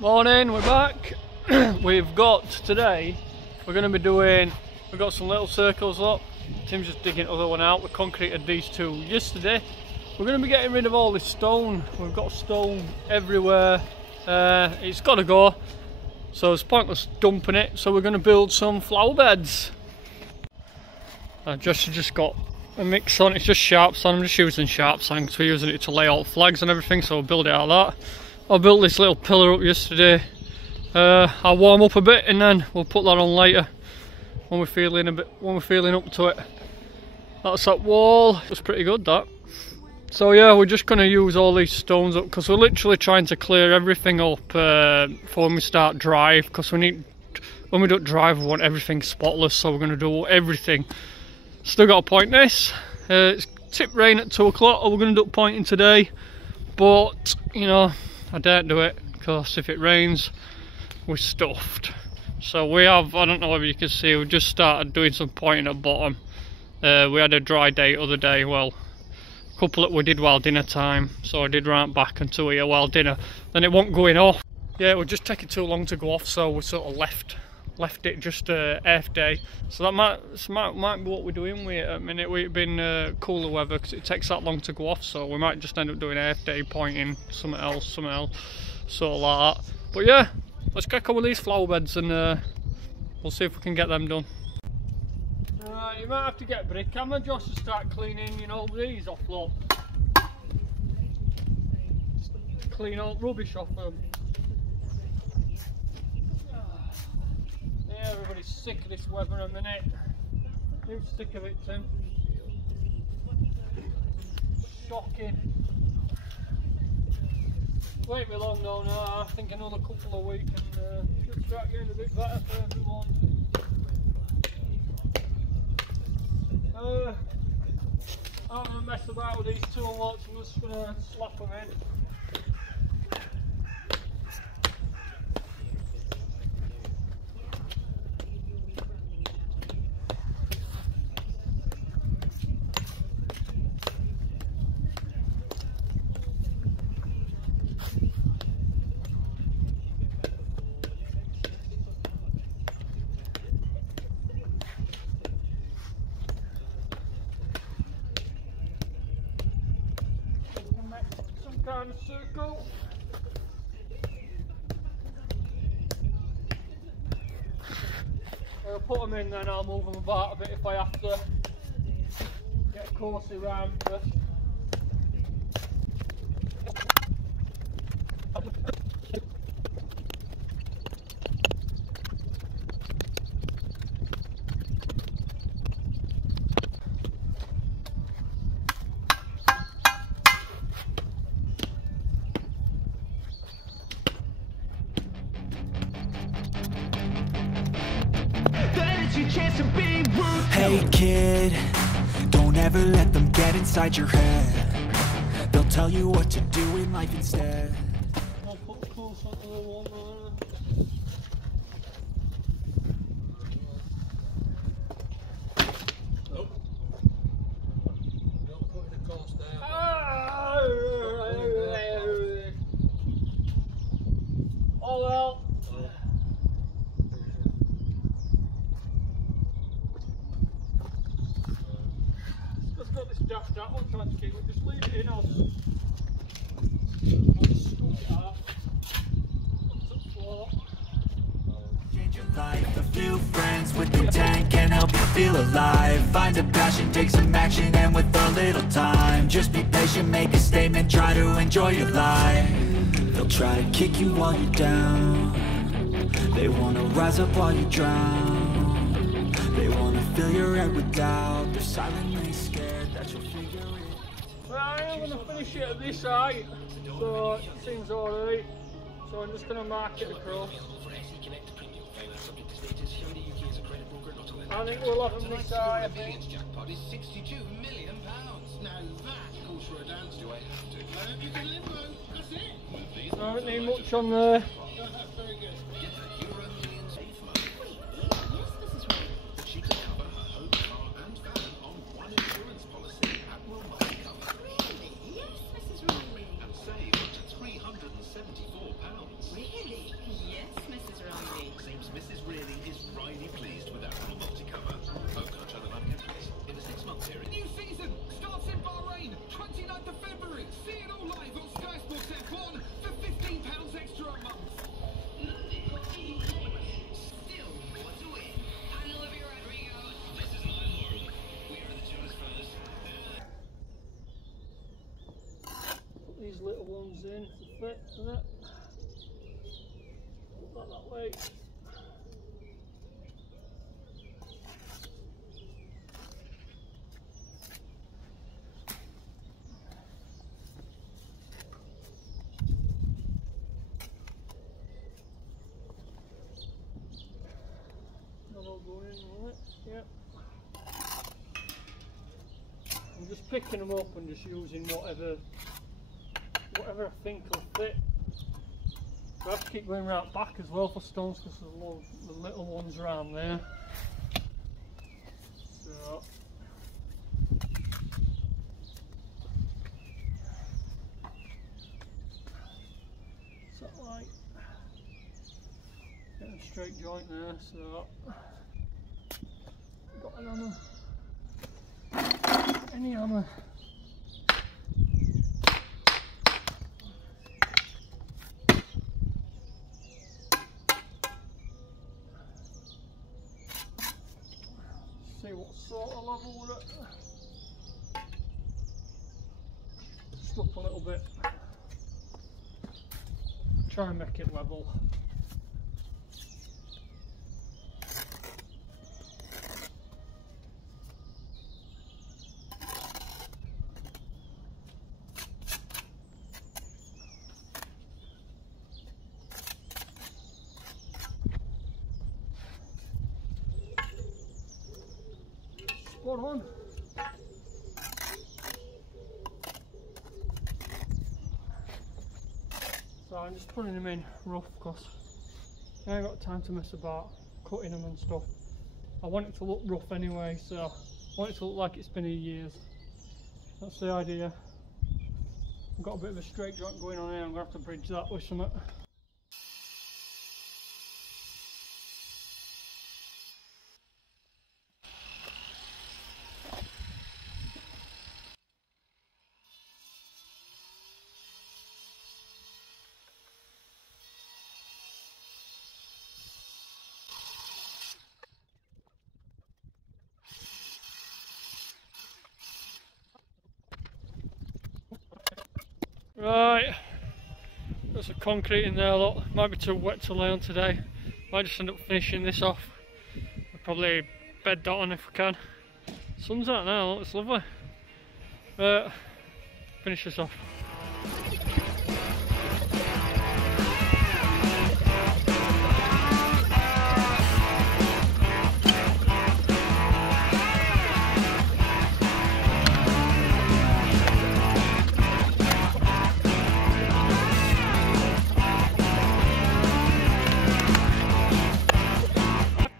Morning, we're back. We've got today, we're going to be doing, we've got some little circles up. Tim's just digging another one out. We concreted these two yesterday. We're going to be getting rid of all this stone. We've got stone everywhere. It's got to go, so it's pointless dumping it. So we're going to build some flower beds. Josh has just got a mix on. It's just sharp sand. I'm just using sharp sand because we're using it to lay out flags and everything, so we'll build it out of that. I built this little pillar up yesterday. I'll warm up a bit and then we'll put that on later when we're feeling up to it. That's that wall. It's pretty good, that. So yeah, we're just going to use all these stones up because we're literally trying to clear everything up for when we start drive, because when we don't drive we want everything spotless, so we're going to do everything. Still got to point this. It's tipped rain at 2 o'clock, or we're going to do pointing today, but you know, I daren't do it because if it rains we're stuffed. So we have, I don't know whether you can see, we just started doing some pointing at bottom. We had a dry day other day, well, a couple that we did while dinner time, so I did right back until here while dinner, then it wasn't going off. Yeah, it was just taking too long to go off, so we sort of left it just half day. So that might be what we're doing with it at the minute. We've been cooler weather because it takes that long to go off, so we might just end up doing half day pointing, something else, sort of like that. But yeah, let's crack on with these flower beds and we'll see if we can get them done. You might have to get a brick hammer, Josh, to start cleaning, you know, these off, look. Clean all rubbish off them. Yeah, everybody's sick of this weather at the minute. You're sick of it, Tim. Shocking. Won't be long though now, I think another couple of weeks and should start getting a bit better for everyone. I'm not going to mess about with these two lots, I'm just going to slap them in. Kind of circle. I'll put them in, then I'll move them about a bit if I have to. Get a course around first. Hey kid, don't ever let them get inside your head. They'll tell you what to do in life instead. I'll put the course onto the wall there. Nope. Not putting the course down. Oh well. That one trying to keep it, just leave it in, I'll just scoop it out. Up to the floor. Change your life, a few friends with intent can help you feel alive. Find a passion, take some action, and with a little time, just be patient, make a statement, try to enjoy your life. They'll try to kick you while you're down. They wanna rise up while you drown. They wanna fill your head with doubt. They're silently scared that you'll figure it. Well, I am going to finish it at this height, so it seems alright. So I'm just going to mark it across. I think we'll have them this high, I think. Jackpot is £62 million. Now that calls for a dance. Do I have to? I hope you can limbo. That's it. I don't need much on there. Very good. Get her Euro Millions safe mode. Yes, this is right. She can cover her home, car and van on one insurance policy at will multi-cover. Really? Yes, Mrs. Riley. And save up to £374. Really? Wait. Going in on it. Yep. I'm just picking them up and just using whatever I think will fit. I have to keep going right back as well for stones because there's a lot of the little ones around there. So something like getting a straight joint there. So got an hammer. Any hammer. See what sort of level with it. Just up a little bit. Try and make it level. Spot on. So I'm just putting them in rough because I ain't got time to mess about cutting them and stuff. I want it to look rough anyway, so I want it to look like it's been here years. That's the idea. I've got a bit of a straight joint going on here, I'm going to have to bridge that with something. Right, got some concrete in there, look. Might be too wet to lay on today. Might just end up finishing this off. I'll probably bed that on if we can. Sun's out now, look, it's lovely. Finish this off.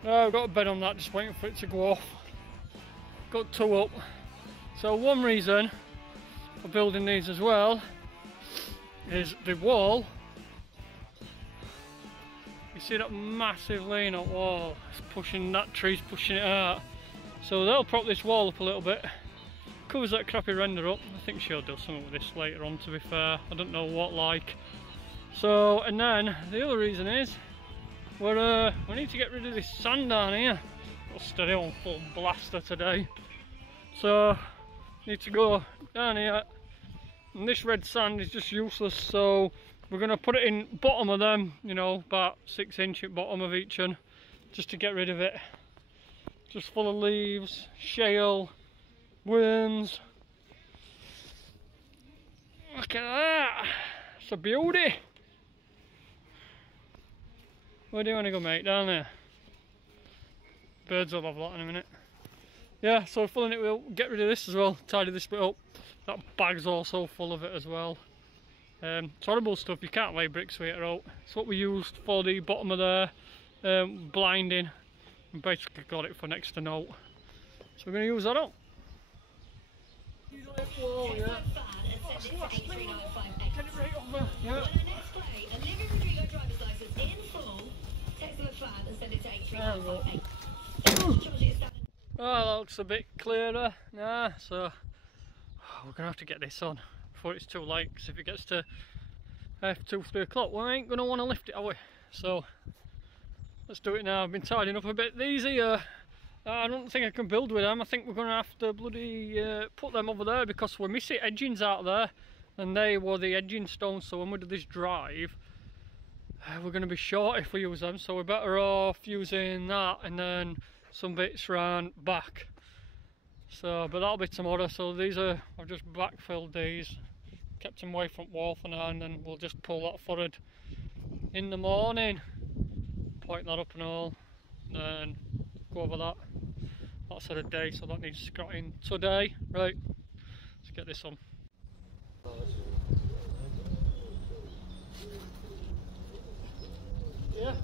I've got a bed on that, just waiting for it to go off. Got two up. So one reason for building these as well is the wall. You see that massive lean up wall? It's pushing, that tree's pushing it out. So they'll prop this wall up a little bit. Covers that crappy render up. I think she'll do something with this later on, to be fair. I don't know what like. So, and then the other reason is we need to get rid of this sand down here. Got steady on full blaster today. So need to go down here. And this red sand is just useless, so we're going to put it in bottom of them, you know, about 6 inch at bottom of each one, just to get rid of it. Just full of leaves, shale, worms. Look at that. It's a beauty. Where do you want to go, mate? Down there. Birds will have that in a minute. Yeah, so filling it, we'll get rid of this as well, tidy this bit up. That bag's also full of it as well. It's horrible stuff, you can't lay bricks with it out. It's what we used for the bottom of there, blinding. And basically got it for next to note. So we're going to use that up. Wall, yeah. Get it right over, yeah. There we go. Oh, that looks a bit clearer now, so we're going to have to get this on before it's too late, because if it gets to 2, 3 o'clock we ain't going to want to lift it, are we? So let's do it now. I've been tidying up a bit. These here, I don't think I can build with them. I think we're going to have to bloody put them over there, because we're missing edgings out there, and they were the edging stones. So when we do this drive, we're going to be short if we use them, so we're better off using that and then some bits round back. So, but that'll be tomorrow. So these are, I've just backfilled these, kept them away from wall for now, and then we'll just pull that forward in the morning, point that up and all, and then go over that. That's for the day, so that needs scratching today. Right, let's get this on. Yeah.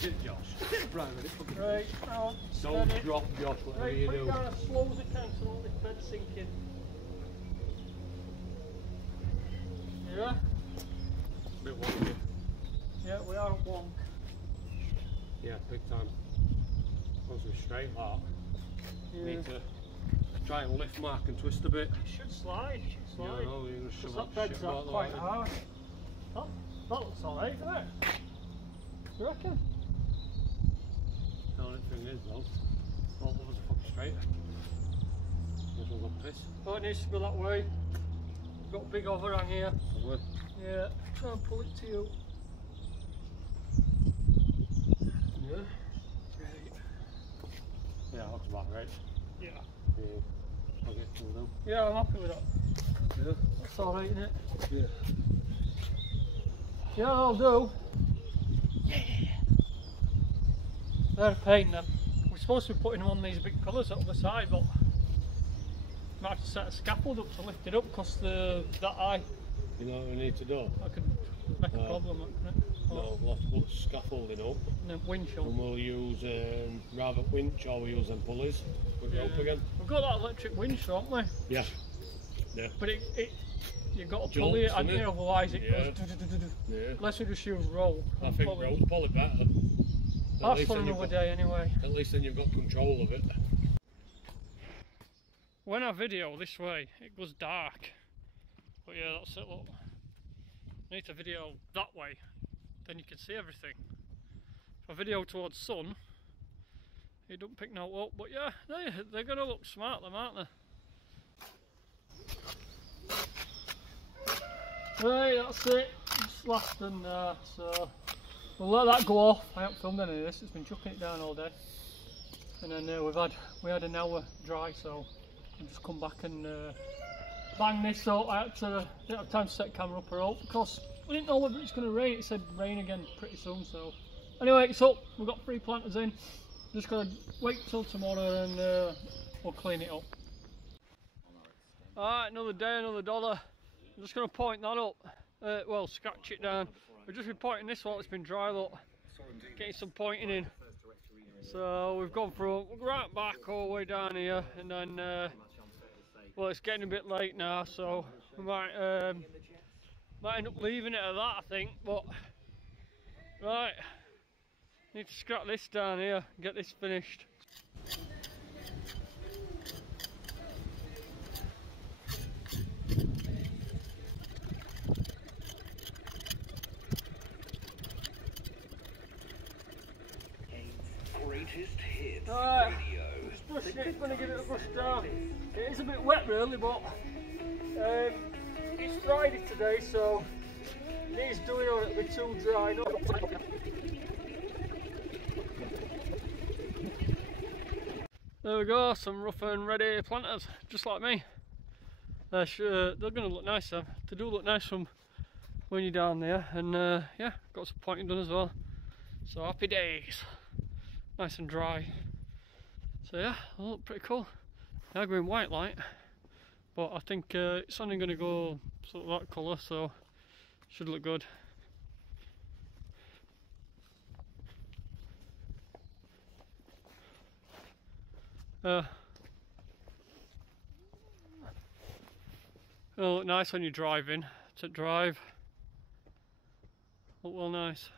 Get Josh. Get Brian with it. Right, now, Don't drop Josh, whatever right, you put it do. down as slow as it can so all this bed's sinking. Yeah? Bit wonky. Yeah, we are at wonk. Yeah, big time. Once we're straight like Yeah. need to try and lift mark and twist a bit. It should slide, it should slide. Yeah, no, you're gonna shove Because that that bed's shit up out the quite way. hard. That looks alright, doesn't it? You reckon? The only thing is though, all of us are fucking straight. This one's up this. Oh, it needs to go that way. Got a big overhang here. So we're Yeah, try and pull it to you. yeah. Right. Yeah, that looks about right. Yeah. Yeah. Okay, cool down. Yeah, I'm happy with that. Yeah. That's alright, isn't it? Yeah. Yeah, I'll do. Yeah. They're a pain then. We're supposed to be putting them on these big pillars up the side, but might have to set a scaffold up to lift it up because that high. You know what we need to do? I could make a problem, couldn't it? No, we'll have to put scaffolding up And then winch up. and we'll use rather winch or we'll use them pulleys. Put it up again. We've got that electric winch, haven't we? Yeah. Yeah. But you've got to Jolts, pulley it, haven't innit? you? Otherwise it Yeah. goes. Yeah. Unless we just use roll. I and think pulley. roll's probably better. That's for another day anyway. At least then you've got control of it. When I video this way, it goes dark. But yeah, that's it, look. I need to video that way, then you can see everything. If I video towards sun, it don't pick no up, but yeah, they're gonna look smart them, aren't they? Right, that's it. Just last and so we'll let that go off. I haven't filmed any of this, it's been chucking it down all day. And then we had an hour dry, so I'll just come back and bang this up. I didn't have time to set the camera up or out because we didn't know whether it's going to rain. It said rain again pretty soon, so anyway, it's up. We've got 3 planters in. Just got to wait till tomorrow and we'll clean it up. Alright, another day, another dollar. I'm just going to point that up. Well, scratch it down. We've just been pointing this while it's been dry, look. Getting some pointing in. So we've gone from right back all the way down here, and then well, it's getting a bit late now, so we might end up leaving it at that, I think. But right, need to scrap this down here and get this finished. Greatest hits radio. Just brush it, going to give it a brush down. It is a bit wet really, but it's Friday today, so it needs doing or it'll be too dry. There we go, some rough and ready planters, just like me. They're going to look nice, they do look nice from when you're down there, and yeah, got some pointing done as well. So happy days. Nice and dry. So yeah, they look pretty cool. They're going white light, but I think it's only going to go sort of that colour, so should look good. It'll look nice when you're driving. To drive, look well nice.